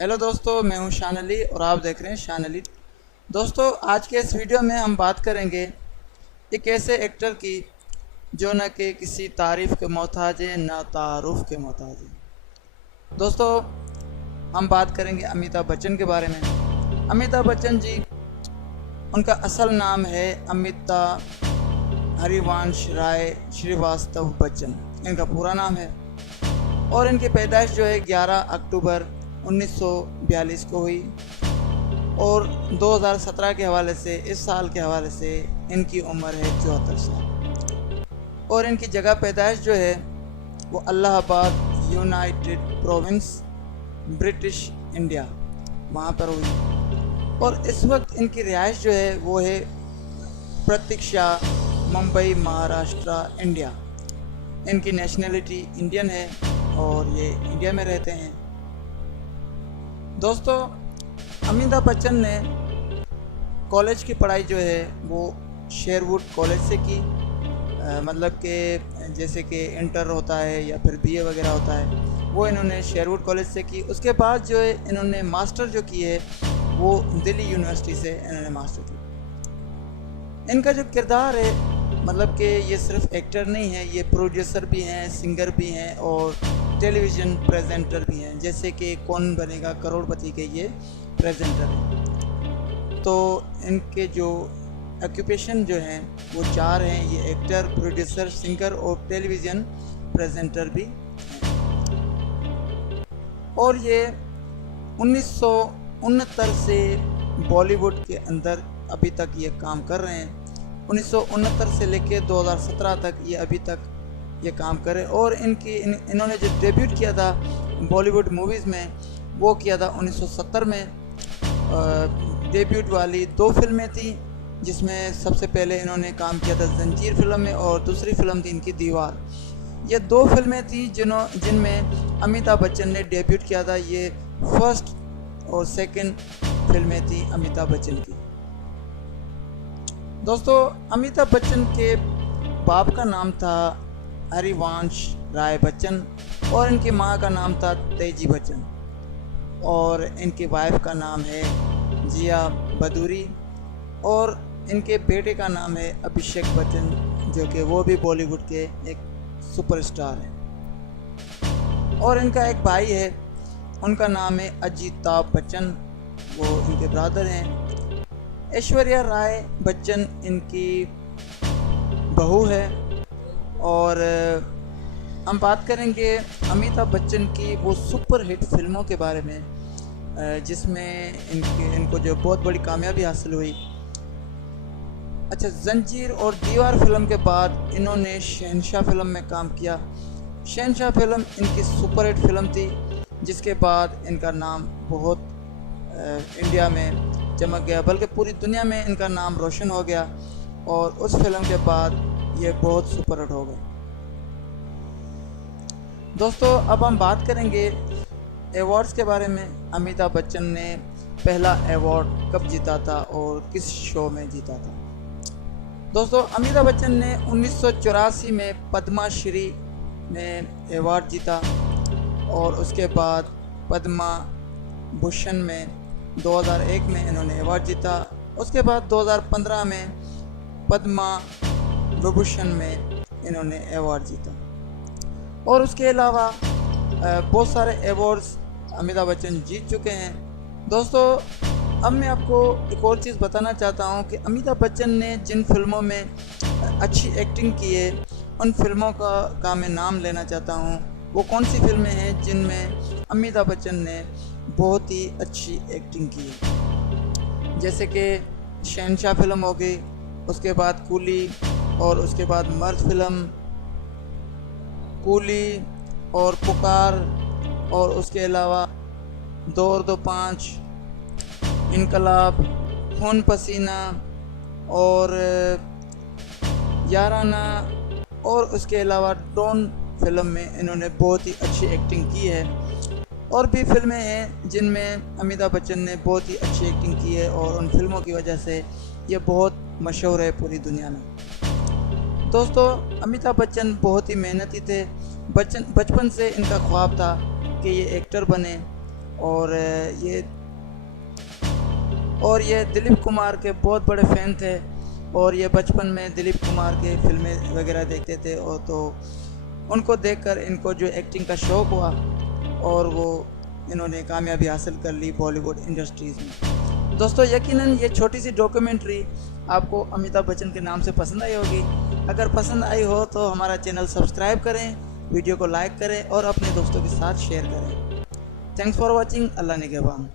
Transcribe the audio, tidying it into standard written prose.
Hello दोस्तों, मैं हूं शान अली और आप देख रहे हैं शान अली। दोस्तों, आज के इस वीडियो में हम बात करेंगे एक ऐसे एक्टर की जो न कि किसी तारीफ़ के मोहताज है ना तारुफ के मोहताज है। दोस्तों, हम बात करेंगे अमिताभ बच्चन के बारे में। अमिताभ बच्चन जी, उनका असल नाम है अमिताभ हरिवंश राय श्रीवास्तव बच्चन, इनका पूरा नाम है। और इनकी पैदाइश जो है 11 अक्टूबर 1942 को हुई और 2017 के हवाले से, इस साल के हवाले से इनकी उम्र है 74 साल। और इनकी जगह पैदाइश जो है वो Allahabad, United province, British India, वहाँ पर हुई। और इस वक्त इनकी रिहाइश जो है वो है प्रतीक्षा, मुंबई, महाराष्ट्र, इंडिया। इनकी नेशनलिटी इंडियन है और ये इंडिया में रहते हैं। दोस्तों, अमिताभ बच्चन ने कॉलेज की पढ़ाई जो है वो शेरवुड कॉलेज से की। मतलब कि जैसे कि इंटर होता है या फिर बीए वगैरह होता है, वो इन्होंने शेरवुड कॉलेज से की। उसके बाद जो है इन्होंने मास्टर जो की है वो दिल्ली यूनिवर्सिटी से इन्होंने मास्टर की। इनका जो किरदार है, मतलब कि ये सिर्फ एक्टर नहीं है, ये प्रोड्यूसर भी हैं, सिंगर भी हैं और टेलीविज़न प्रेजेंटर भी हैं। जैसे कि कौन बनेगा करोड़पति के ये प्रेजेंटर हैं। तो इनके जो ऑक्यूपेशन जो हैं वो 4 हैं। ये एक्टर, प्रोड्यूसर, सिंगर और टेलीविज़न प्रेजेंटर भी हैं। और ये 1969 से बॉलीवुड के अंदर अभी तक ये काम कर रहे हैं। 1969 से लेकर 2017 तक ये अभी तक ये काम करे। और इन्होंने जो डेब्यूट किया था बॉलीवुड मूवीज़ में वो किया था 1970 में। डेब्यूट वाली 2 फिल्में थी, जिसमें सबसे पहले इन्होंने काम किया था जंजीर फिल्म में और दूसरी फिल्म थी इनकी दीवार। ये 2 फिल्में थी जिनमें अमिताभ बच्चन ने डेब्यूट किया था। ये फर्स्ट और सेकंड फिल्में थी अमिताभ बच्चन की। दोस्तों, अमिताभ बच्चन के बाप का नाम था हरिवंश राय बच्चन और इनकी माँ का नाम था तेजी बच्चन और इनकी वाइफ का नाम है जिया बदूरी और इनके बेटे का नाम है अभिषेक बच्चन, जो कि वो भी बॉलीवुड के एक सुपरस्टार हैं। और इनका एक भाई है, उनका नाम है अजिताभ बच्चन, वो इनके ब्रदर हैं। ऐश्वर्या राय बच्चन इनकी बहू है। और हम बात करेंगे अमिताभ बच्चन की वो सुपर हिट फिल्मों के बारे में, जिसमें इनको जो बहुत बड़ी कामयाबी हासिल हुई। अच्छा, जंजीर और दीवार फिल्म के बाद इन्होंने शहंशाह फिल्म में काम किया। शहंशाह फिल्म इनकी सुपर हिट फिल्म थी, जिसके बाद इनका नाम बहुत इंडिया में चमक गया, बल्कि पूरी दुनिया में इनका नाम रोशन हो गया। और उस फिल्म के बाद ये बहुत सुपर हिट हो गए। दोस्तों, अब हम बात करेंगे अवार्ड्स के बारे में। अमिताभ बच्चन ने पहला अवार्ड कब जीता था और किस शो में जीता था। दोस्तों, अमिताभ बच्चन ने 1984 में पद्मा श्री में अवार्ड जीता और उसके बाद पद्मा भूषण में 2001 में इन्होंने अवार्ड जीता। उसके बाद 2015 में पद्मा विभूषण में इन्होंने अवार्ड जीता। और उसके अलावा बहुत सारे अवार्ड्स अमिताभ बच्चन जीत चुके हैं। दोस्तों, अब मैं आपको एक और चीज़ बताना चाहता हूं कि अमिताभ बच्चन ने जिन फिल्मों में अच्छी एक्टिंग की है, उन फिल्मों का मैं नाम लेना चाहता हूं। वो कौन सी फिल्में हैं जिनमें अमिताभ बच्चन ने बहुत ही अच्छी एक्टिंग की है। जैसे कि शहंशाह फिल्म हो गई, उसके बाद कूली, और उसके बाद मर्द फिल्म, कूली और पुकार, और उसके अलावा 2 और 2 5, इनकलाब, खून पसीना और याराना, और उसके अलावा डॉन फिल्म में इन्होंने बहुत ही अच्छी एक्टिंग की है। और भी फिल्में हैं जिनमें अमिताभ बच्चन ने बहुत ही अच्छी एक्टिंग की है और उन फिल्मों की वजह से ये बहुत मशहूर है पूरी दुनिया में। दोस्तों, अमिताभ बच्चन बहुत ही मेहनती थे। बचपन से इनका ख्वाब था कि ये एक्टर बने और ये दिलीप कुमार के बहुत बड़े फ़ैन थे और ये बचपन में दिलीप कुमार के फिल्में वगैरह देखते थे और तो उनको देखकर इनको जो एक्टिंग का शौक़ हुआ और वो इन्होंने कामयाबी हासिल कर ली बॉलीवुड इंडस्ट्रीज़ में। दोस्तों यकीनन ये छोटी सी डॉक्यूमेंट्री आपको अमिताभ बच्चन के नाम से पसंद आई होगी। अगर पसंद आई हो तो हमारा चैनल सब्सक्राइब करें, वीडियो को लाइक करें और अपने दोस्तों के साथ शेयर करें। Thanks for watching. अल्लाह निगहबान।